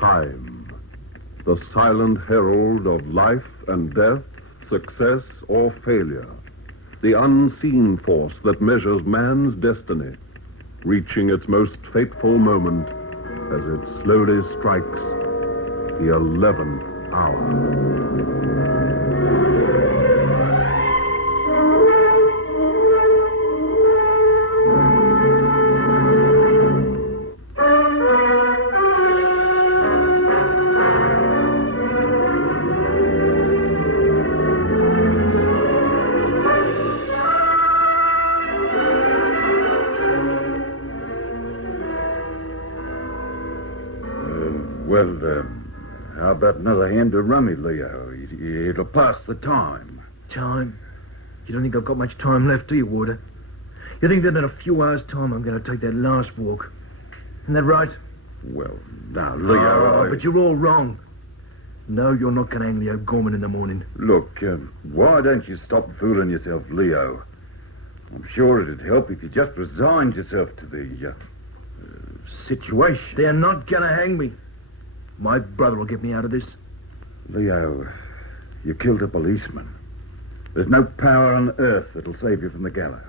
Time, the silent herald of life and death, success or failure, the unseen force that measures man's destiny, reaching its most fateful moment as it slowly strikes the 11th hour. How about another hand of rummy, Leo? It'll pass the time. Time? You don't think I've got much time left, do you, Warder? You think that in a few hours' time I'm going to take that last walk? Isn't that right? Well, now, Leo... But you're all wrong. No, you're not going to hang Leo Gorman in the morning. Look, why don't you stop fooling yourself, Leo? I'm sure it'd help if you just resigned yourself to the situation. They're not going to hang me. My brother will get me out of this. Leo, you killed a policeman. There's no power on earth that'll save you from the gallows.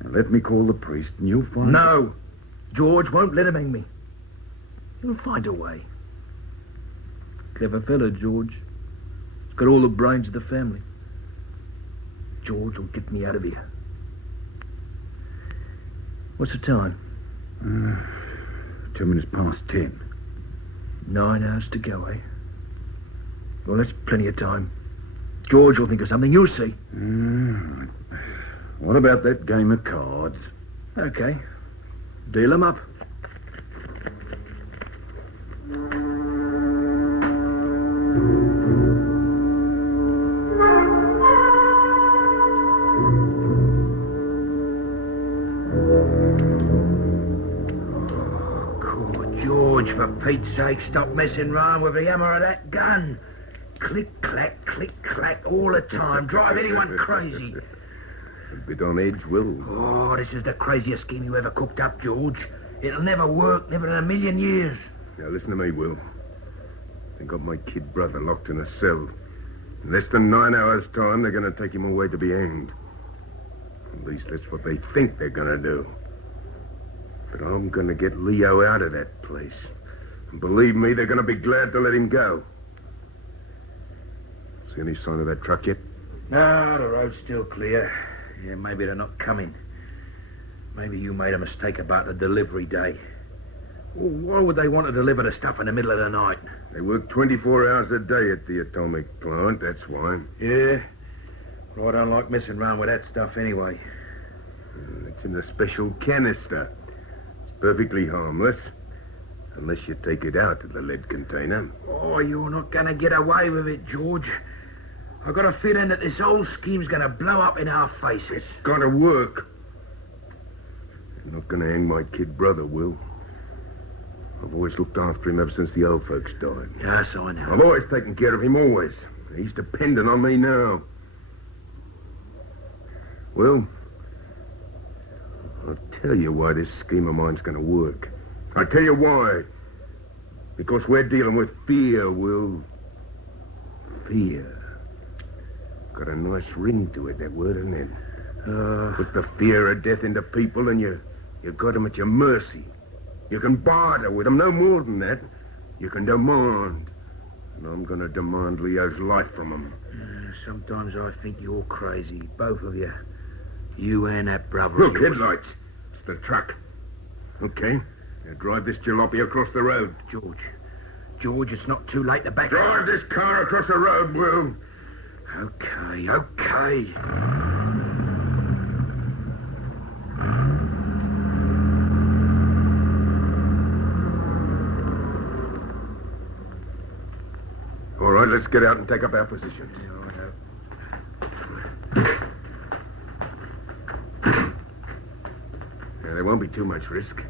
Now let me call the priest and you'll find... No. George won't let him hang me. He'll find a way. Clever fellow, George. He's got all the brains of the family. George will get me out of here. What's the time? 2 minutes past 10. 9 hours to go, eh? Well, that's plenty of time. George will think of something, you'll see. What about that game of cards? Okay. Deal 'em up. For Pete's sake, stop messing round with the hammer of that gun. Click, clack, all the time. Drive anyone crazy. A bit on edge, Will. Oh, this is the craziest scheme you ever cooked up, George. It'll never work, never in a million years. Now, listen to me, Will. They got my kid brother locked in a cell. In less than 9 hours' time, they're going to take him away to be hanged. At least that's what they think they're going to do. But I'm going to get Leo out of that place. And believe me, they're going to be glad to let him go. See any sign of that truck yet? No, the road's still clear. Yeah, maybe they're not coming. Maybe you made a mistake about the delivery day. Well, why would they want to deliver the stuff in the middle of the night? They work 24 hours a day at the atomic plant, that's why. Yeah? Well, I don't like messing around with that stuff anyway. It's in a special canister. It's perfectly harmless. Unless you take it out of the lead container. Oh, you're not going to get away with it, George. I've got a feeling that this whole scheme's going to blow up in our faces. It's got to work. I'm not going to hang my kid brother, Will. I've always looked after him ever since the old folks died. Yes, I know. I've always taken care of him, always. He's dependent on me now. Will, I'll tell you why this scheme of mine's going to work. I'll tell you why. Because we're dealing with fear, Will. Fear. Got a nice ring to it, that word, hasn't it? Put the fear of death into people and you've got them at your mercy. You can barter with them, no more than that. You can demand. And I'm going to demand Leo's life from them. Sometimes I think you're crazy, both of you. You and that brother. Look, headlights. It's the truck. Okay. Now drive this jalopy across the road. George, it's not too late to back up. Drive this car across the road, Will. Okay. All right, let's get out and take up our positions. Now, there won't be too much risk.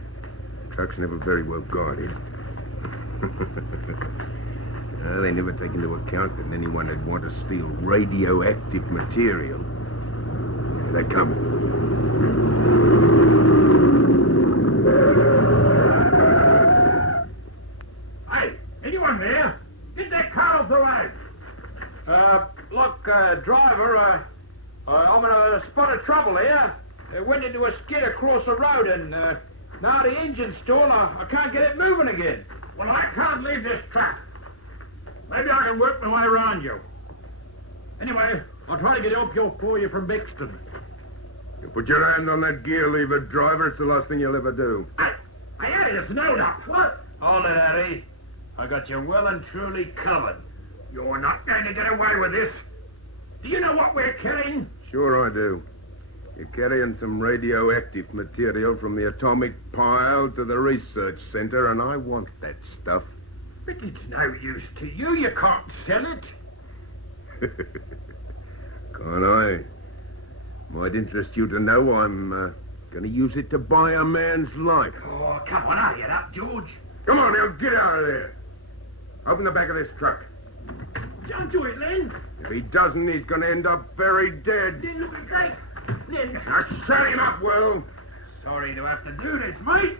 Truck's never very well guarded. They never take into account that anyone would want to steal radioactive material. Here they come. driver, I'm in a spot of trouble here. Went into a skid across the road, and now the engine's stalled. I can't get it moving again. Well, I can't leave this track. Maybe I can work my way around you. Anyway, I'll try to get up here for you from Bixton. You put your hand on that gear lever, driver. It's the last thing you'll ever do. I had it. It's snowed up. What? Hold it, Harry. I got you well and truly covered. You're not going to get away with this. Do you know what we're carrying? Sure I do. You're carrying some radioactive material from the atomic pile to the research center, and I want that stuff. But it's no use to you. You can't sell it. Can't I? Might interest you to know I'm going to use it to buy a man's life. Oh, come on, hurry it up, George. Come on, now, get out of there. Open the back of this truck. Don't do it, Len. If he doesn't, he's going to end up very dead. Len, look at that. Len. Now, shut him up, Will. Sorry to have to do this, mate.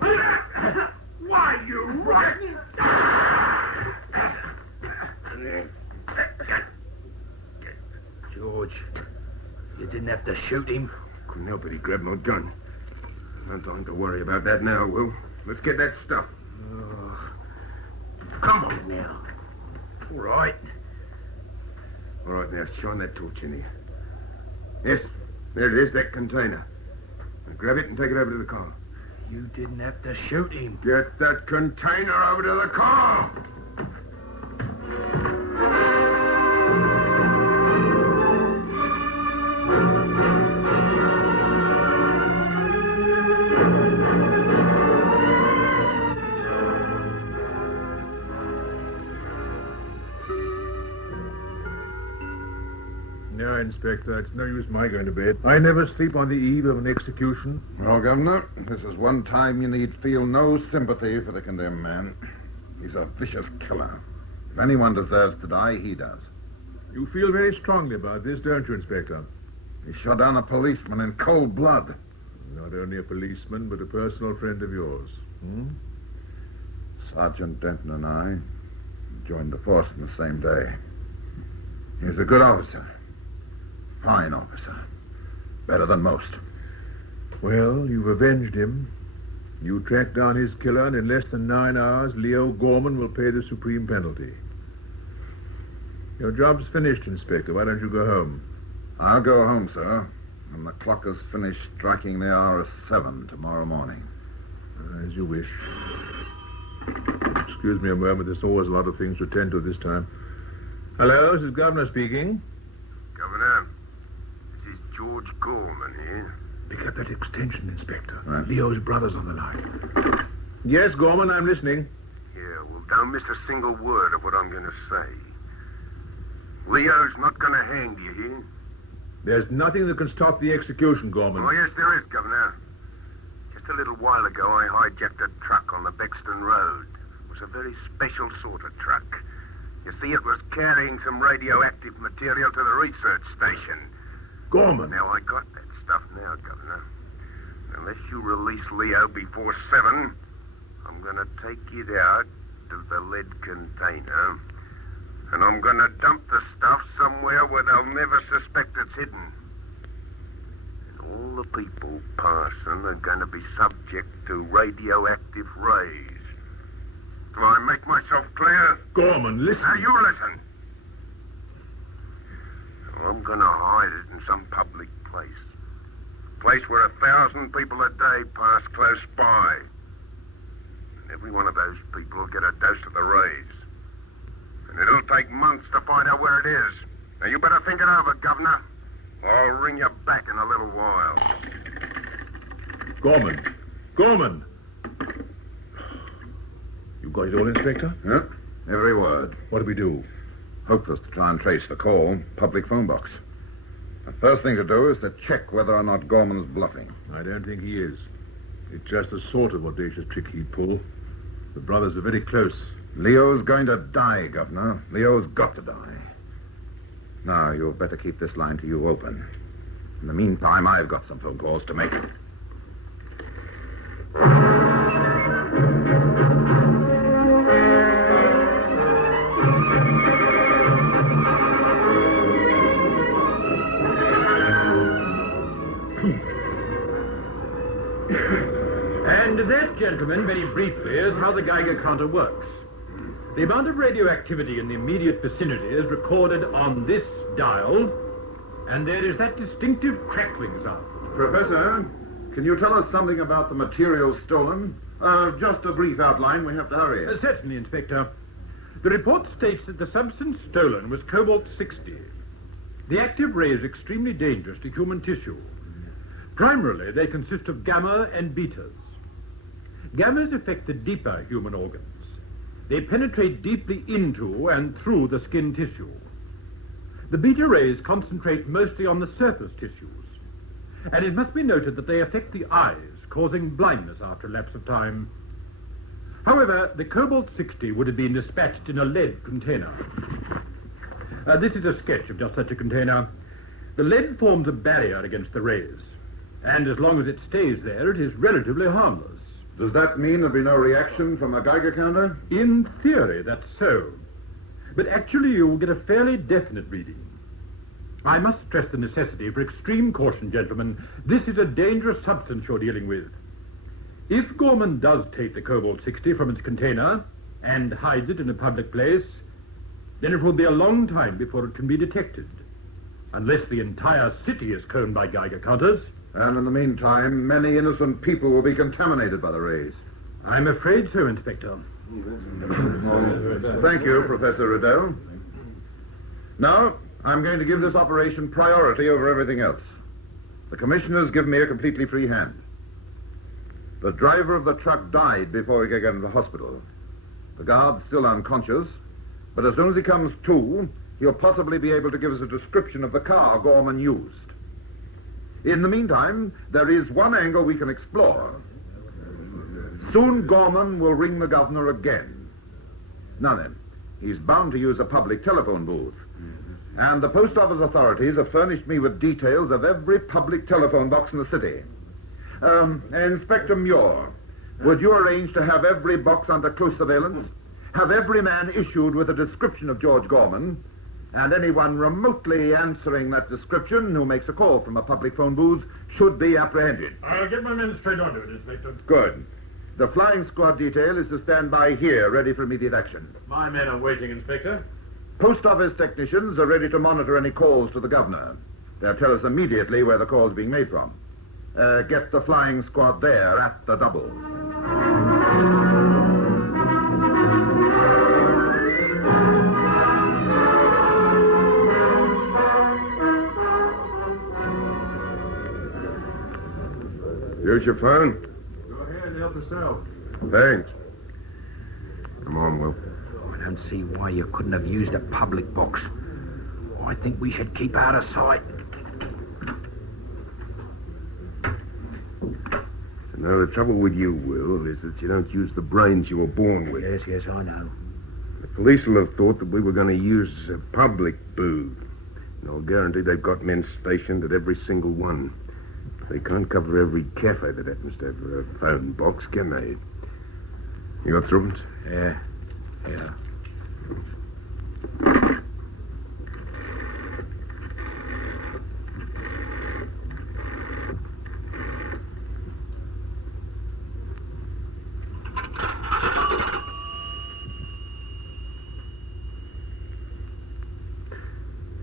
Why, you rotten... George, you didn't have to shoot him. Couldn't help it, he grabbed my gun. No time to worry about that now, Will. Let's get that stuff. Come on now. All right. All right, now, shine that torch in here. Yes, there it is, that container. Now, grab it and take it over to the car. You didn't have to shoot him. Get that container over to the car! No, Inspector, it's no use my going to bed. I never sleep on the eve of an execution. Well, Governor, this is one time you need feel no sympathy for the condemned man. He's a vicious killer. If anyone deserves to die, he does. You feel very strongly about this, don't you, Inspector? He shot down a policeman in cold blood. Not only a policeman, but a personal friend of yours. Sergeant Denton and I joined the force on the same day. He's a good officer. Fine officer. Better than most. Well, you've avenged him. You tracked down his killer, and in less than 9 hours, Leo Gorman will pay the supreme penalty. Your job's finished, Inspector. Why don't you go home? I'll go home, sir. And the clock has finished striking the hour of 7 tomorrow morning. As you wish. Excuse me a moment. There's always a lot of things to attend to this time. Hello, this is Governor speaking. Governor, this is George Gorman here. Pick up that extension, Inspector. Right. Leo's brother's on the line. Yes, Gorman, I'm listening. Yeah, well, don't miss a single word of what I'm going to say. Leo's not going to hang, do you hear? There's nothing that can stop the execution, Gorman. Oh, yes, there is, Governor. Just a little while ago, I hijacked a truck on the Bexton Road. It was a very special sort of truck. You see, it was carrying some radioactive material to the research station. Gorman. Now, I got that stuff now, Governor. Unless you release Leo before 7, I'm going to take it out of the lead container, and I'm going to dump the stuff somewhere where they'll never suspect it's hidden. And all the people passing are going to be subject to radioactive rays. Do I make myself clear? Gorman, listen. Now, you listen. I'm going to hide it in some public place. A place where 1,000 people a day pass close by. And every one of those people will get a dose of the rays. And it'll take months to find out where it is. Now, you better think it over, Governor. I'll ring you back in a little while. Gorman. Gorman. You got it all, Inspector? Yep, every word. What do we do? Hopeless to try and trace the call. Public phone box. The first thing to do is to check whether or not Gorman's bluffing. I don't think he is. It's just a sort of audacious trick he'd pull. The brothers are very close. Leo's going to die, Governor. Leo's got to die. Now, you'll better keep this line to you open. In the meantime, I've got some phone calls to make. gentlemen, very briefly, is how the Geiger counter works. The amount of radioactivity in the immediate vicinity is recorded on this dial, and there is that distinctive crackling sound. Professor, can you tell us something about the material stolen? Just a brief outline. We have to hurry. Certainly, Inspector. The report states that the substance stolen was cobalt-60. The active ray is extremely dangerous to human tissue. Primarily, they consist of gamma and betas. Gammas affect the deeper human organs. They penetrate deeply into and through the skin tissue. The beta rays concentrate mostly on the surface tissues, and it must be noted that they affect the eyes, causing blindness after a lapse of time. However, the cobalt-60 would have been dispatched in a lead container. This is a sketch of just such a container. The lead forms a barrier against the rays, and as long as it stays there, it is relatively harmless. Does that mean there'll be no reaction from a Geiger counter? In theory, that's so. But actually, you will get a fairly definite reading. I must stress the necessity for extreme caution, gentlemen. This is a dangerous substance you're dealing with. If Gorman does take the cobalt-60 from its container and hides it in a public place, then it will be a long time before it can be detected, unless the entire city is combed by Geiger counters. And in the meantime, many innocent people will be contaminated by the rays. I'm afraid so, Inspector. Thank you, Professor Riddell. Now, I'm going to give this operation priority over everything else. The commissioner's given me a completely free hand. The driver of the truck died before he could get into the hospital. The guard's still unconscious, but as soon as he comes to, he'll possibly be able to give us a description of the car Gorman used. In the meantime, there is one angle we can explore. Soon Gorman will ring the governor again. Now then, he's bound to use a public telephone booth. And the post office authorities have furnished me with details of every public telephone box in the city. Inspector Muir, would you arrange to have every box under close surveillance? Have every man issued with a description of George Gorman, and anyone remotely answering that description who makes a call from a public phone booth should be apprehended. I'll get my men straight onto it, Inspector. Good. The flying squad detail is to stand by here, ready for immediate action. My men are waiting, Inspector. Post office technicians are ready to monitor any calls to the governor. They'll tell us immediately where the call is being made from. Get the flying squad there at the double. Here's your phone. Go ahead and help yourself. Thanks. Come on, Will. I don't see why you couldn't have used a public box. I think we should keep out of sight. No, the trouble with you, Will, is that you don't use the brains you were born with. Yes, I know. The police will have thought that we were going to use a public booth. And I'll guarantee they've got men stationed at every single one. They can't cover every cafe that happens to have a phone box, can they? You got through it? Yeah.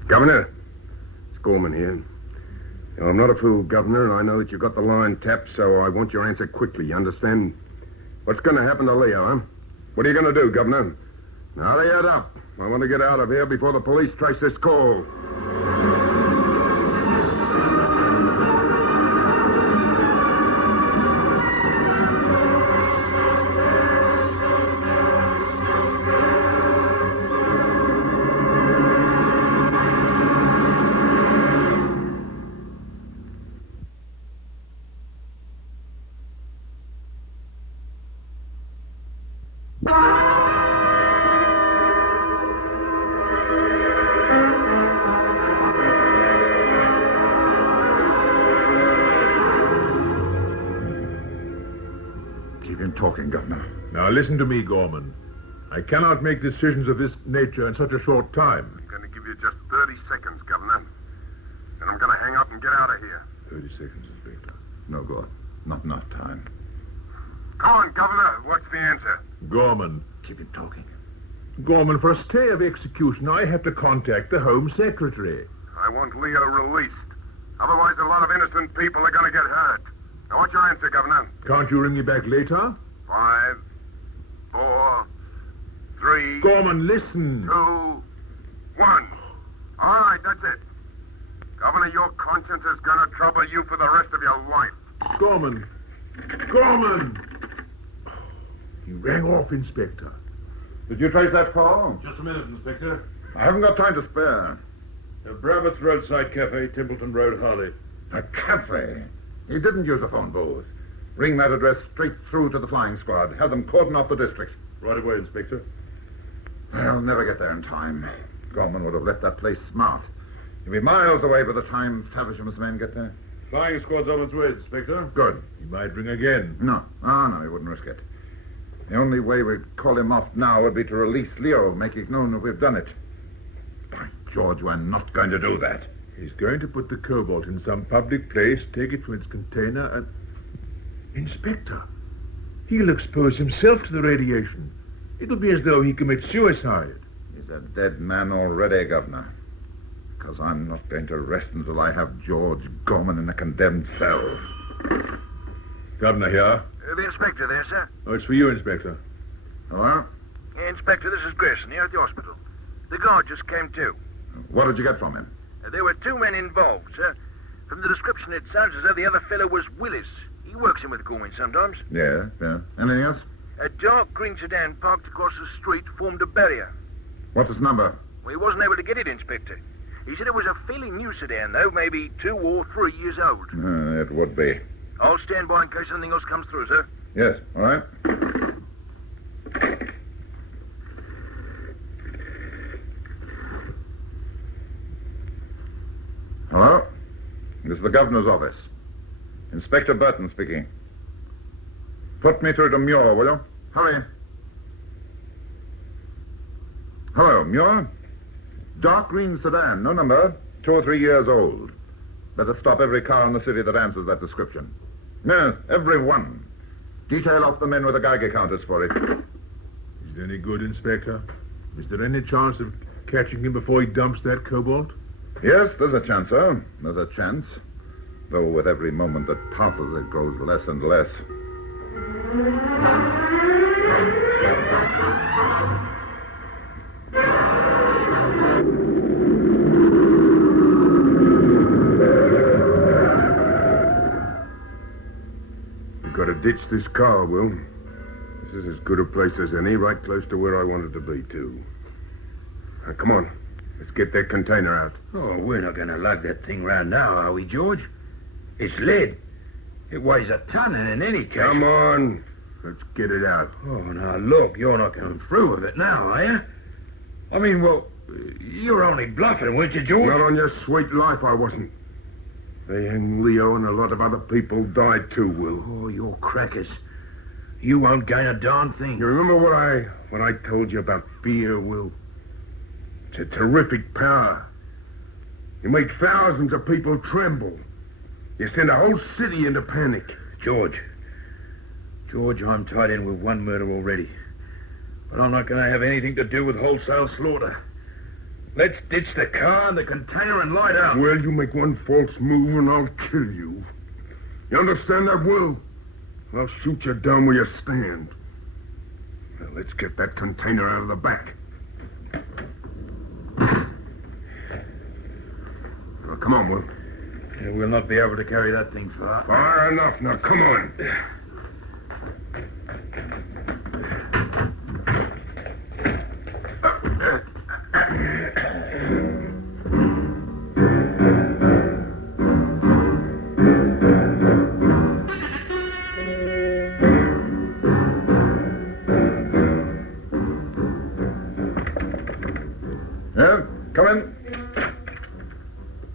Governor, it's Gorman here. Now, I'm not a fool, Governor, and I know that you've got the line tapped, so I want your answer quickly, you understand? What's going to happen to Leo, huh? What are you going to do, Governor? Now, hurry it up. I want to get out of here before the police trace this call. Talking, Governor. Now, listen to me, Gorman. I cannot make decisions of this nature in such a short time. I'm going to give you just 30 seconds, Governor. And I'm going to hang up and get out of here. 30 seconds, Inspector. No good. Not enough time. Come on, Governor. What's the answer? Gorman. Keep him talking. Gorman, for a stay of execution, I have to contact the Home Secretary. I want Leo released. Otherwise, a lot of innocent people are going to get hurt. Now, what's your answer, Governor? Can't you ring me back later? 5, 4, 3, Gorman, listen. 2, 1. All right, that's it. Governor, your conscience is going to trouble you for the rest of your life. Gorman. Gorman! He rang off, Inspector. Did you trace that call? Just a minute, Inspector. I haven't got time to spare. Brammett's Roadside Cafe, Templeton Road, Harley. A cafe? He didn't use a phone booth. Ring that address straight through to the flying squad. Have them cordon off the district. Right away, Inspector. I'll never get there in time. Gorman would have left that place smart. He'll be miles away by the time Favisham's men get there. Flying squad's on its way, Inspector. Good. He might ring again. No. No, he wouldn't risk it. The only way we'd call him off now would be to release Leo, make it known that we've done it. By George, we're not going to do that. He's going to put the cobalt in some public place, take it from its container, and... Inspector, he'll expose himself to the radiation. It'll be as though he commits suicide. He's a dead man already, Governor. Because I'm not going to rest until I have George Gorman in a condemned cell. Governor here. The inspector there, sir. Oh, it's for you, Inspector. Hello? Inspector, this is Grayson here at the hospital. The guard just came to. What did you get from him? There were 2 men involved, sir. From the description, it sounds as though the other fellow was Willis. He works in with Gorman sometimes. Yeah. Anything else? A dark green sedan parked across the street formed a barrier. What's his number? Well, he wasn't able to get it, Inspector. He said it was a fairly new sedan, though, maybe 2 or 3 years old. It would be. I'll stand by in case anything else comes through, sir. Yes, all right. Hello? This is the governor's office. Inspector Burton speaking. Put me through to Muir, will you? Hurry. Hello, Muir. Dark green sedan, no number, 2 or 3 years old. Better stop every car in the city that answers that description. Yes, every one. Detail off the men with the Geiger counters for it. Is it any good, Inspector? Is there any chance of catching him before he dumps that cobalt? Yes, there's a chance, sir. There's a chance. Though with every moment that passes, it grows less and less. We've got to ditch this car, Will. This is as good a place as any, right close to where I wanted to be, too. Now, come on. Let's get that container out. Oh, we're not going to lug that thing round now, are we, George? It's lead. It weighs a ton, and in any case... Come on. Let's get it out. Oh, now, look, you're not going through with it now, are you? I mean, well, you were only bluffing, weren't you, George? Not on your sweet life, I wasn't. They and Leo and a lot of other people died, too, Will. Oh, you're crackers. You won't gain a darn thing. You remember what I told you about fear, Will? It's a terrific power. You make thousands of people tremble. You send a whole city into panic. George, I'm tied in with one murder already. But I'm not going to have anything to do with wholesale slaughter. Let's ditch the car and the container and light out. Well, you make one false move and I'll kill you. You understand that, Will? I'll shoot you down where you stand. Now, let's get that container out of the back. Now, come on, Will. Yeah, we'll not be able to carry that thing far. Far enough. Now, come on. Yeah, come in.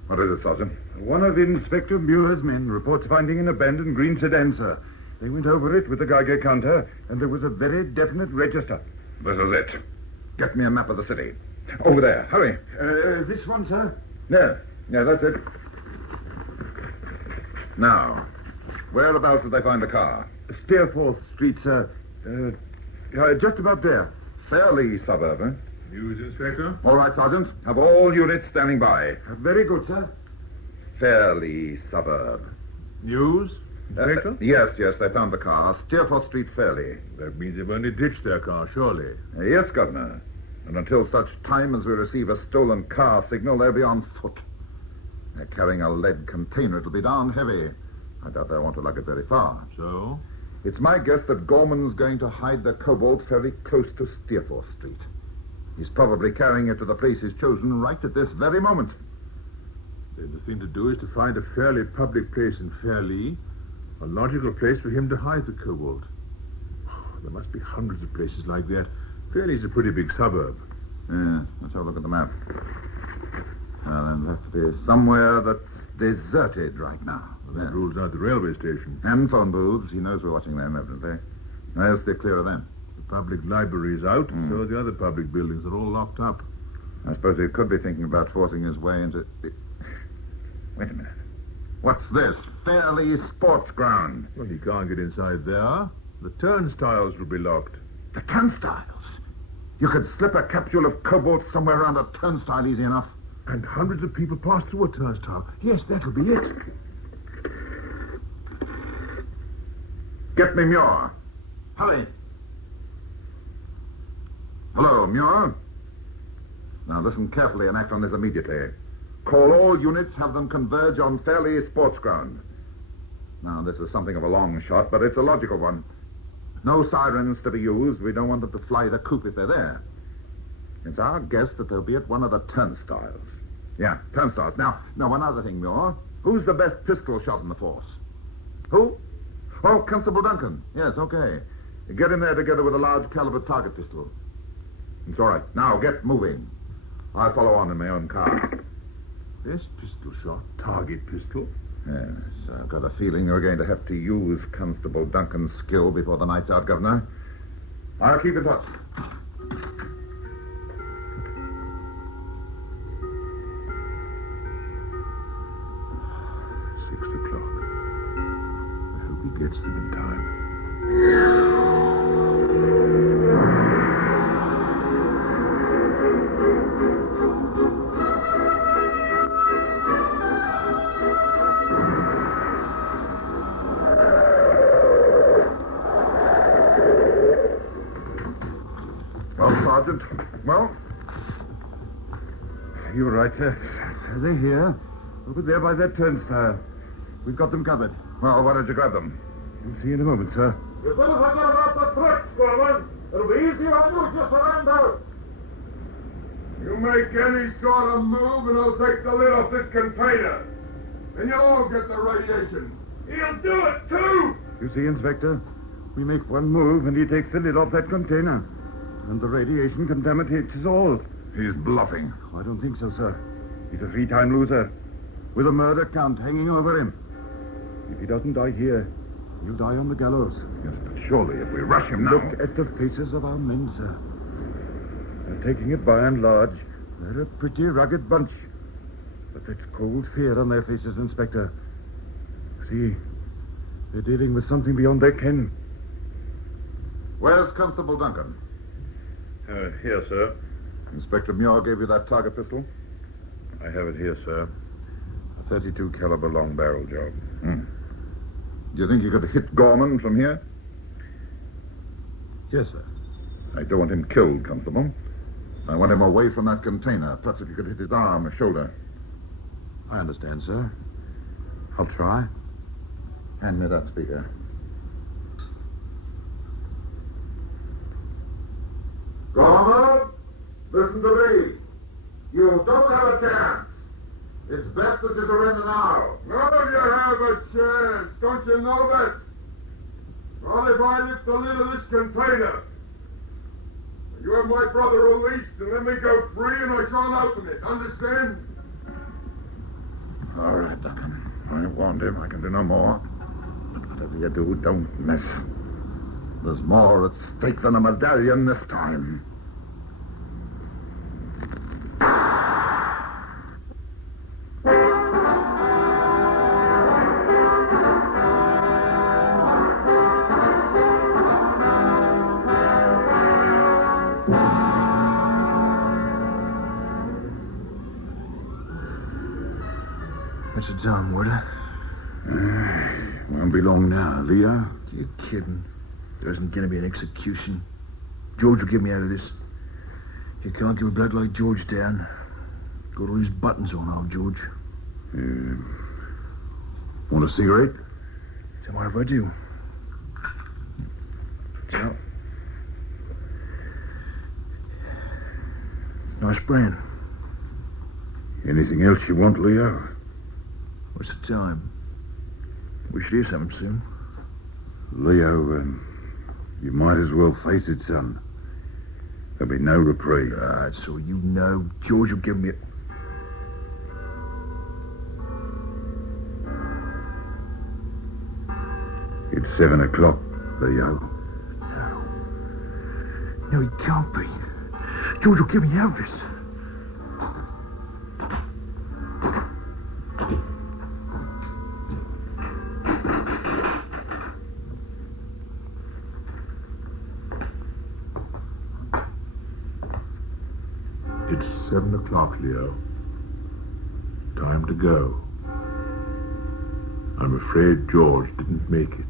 What is it, Sergeant? One of Inspector Muir's men reports finding an abandoned green sedan, sir. They went over it with the Geiger counter, and there was a very definite register. This is it. Get me a map of the city. Over there. Hurry. This one, sir? Yeah, that's it. Now, whereabouts did they find the car? Steerforth Street, sir. Just about there. Fairly suburb, eh? News, Inspector? All right, Sergeant. Have all units standing by. Very good, sir. Fairly suburb. News, Inspector? Yes, they found the car. Steerforth Street, Fairly. That means they've only ditched their car, surely. Yes, Governor. And until such time as we receive a stolen car signal, they'll be on foot. They're carrying a lead container. It'll be darn heavy. I doubt they want to lug it very far. So? It's my guess that Gorman's going to hide the cobalt very close to Steerforth Street. He's probably carrying it to the place he's chosen right at this very moment. Then the thing to do is to find a fairly public place in Fairlea, a logical place for him to hide the cobalt. There must be hundreds of places like that. Fairlea's a pretty big suburb. Yeah, let's have a look at the map. Well, then there have to be somewhere that's deserted right now. That rules out the railway station. And phone booths. He knows we're watching them, evidently. I'll steer clear of them. The public library's out, so the other public buildings are all locked up. I suppose he could be thinking about forcing his way into... Wait a minute. What's this? Fairlea Sports Ground. Well, he can't get inside there. The turnstiles will be locked. The turnstiles? You could slip a capsule of cobalt somewhere around a turnstile easy enough. And hundreds of people pass through a turnstile. Yes, that'll be it. Get me Muir. Hurry. Hello, Muir. Now listen carefully and act on this immediately. Call all units, have them converge on Fairlea Sports Ground. Now, this is something of a long shot, but it's a logical one. No sirens to be used. We don't want them to fly the coop if they're there. It's our guess that they'll be at one of the turnstiles. Yeah, turnstiles. Now, one other thing, Muir. Who's the best pistol shot in the force? Who? Oh, Constable Duncan. Yes, okay. Get in there together with a large caliber target pistol. It's all right. Now, get moving. I'll follow on in my own car. Best pistol shot, target pistol. Yes, I've got a feeling you're going to have to use Constable Duncan's skill before the night's out, Governor. I'll keep in touch. I hope he gets them in time. Well, Sergeant. Well? You're right, sir. They're here. Over there by that turnstile. We've got them covered. Well, why don't you grab them? You'll see in a moment, sir. You better forget about the threats, Gorman. It'll be easier on you if you surrender. You make any sort of move and I'll take the lid off this container. And you'll all get the radiation. He'll do it, too. You see, Inspector, we make one move and he takes the lid off that container. And the radiation contaminates us all. He's bluffing. I don't think so, sir. He's a three-time loser, with a murder count hanging over him. If he doesn't die here, he'll die on the gallows. Yes, but surely if we rush him now... Look at the faces of our men, sir. They're taking it by and large. They're a pretty rugged bunch. But that's cold fear on their faces, Inspector. See, they're dealing with something beyond their ken. Where's Constable Duncan? Here, sir. Inspector Muir gave you that target pistol? I have it here, sir. A 32 caliber long barrel job. Do you think you could hit Gorman from here? Yes, sir. I don't want him killed, Constable. I want him away from that container. Perhaps if you could hit his arm or shoulder. I understand, sir. I'll try. Hand me that speaker. Gorman, listen to me. You don't have a chance. It's best that you surrender now. None of you have a chance. Don't you know that? Not if I lift the lid of this container. You have my brother released and let me go free and I shall open it. Understand? All right, Duncan. I warned him. I can do no more. But whatever you do, don't miss. There's more at stake than a medallion this time. What's the time, Warder? Won't be long now, Leo. You're kidding. There isn't going to be an execution. George will get me out of this. You can't give a bloke like George down. Got all his buttons on, old George. Want a cigarette? So what if I do? So. Nice brand. Anything else you want, Leo? What's the time? We should hear something soon. Leo, you might as well face it, son. There'll be no reprieve. That's all you know. George will give me a... It's 7 o'clock, Leo. No, he can't be. George will give me out of this. It's 7 o'clock, Leo. Time to go. I'm afraid George didn't make it.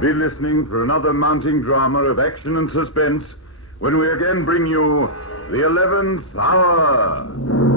Be listening for another mounting drama of action and suspense when we again bring you the 11th Hour.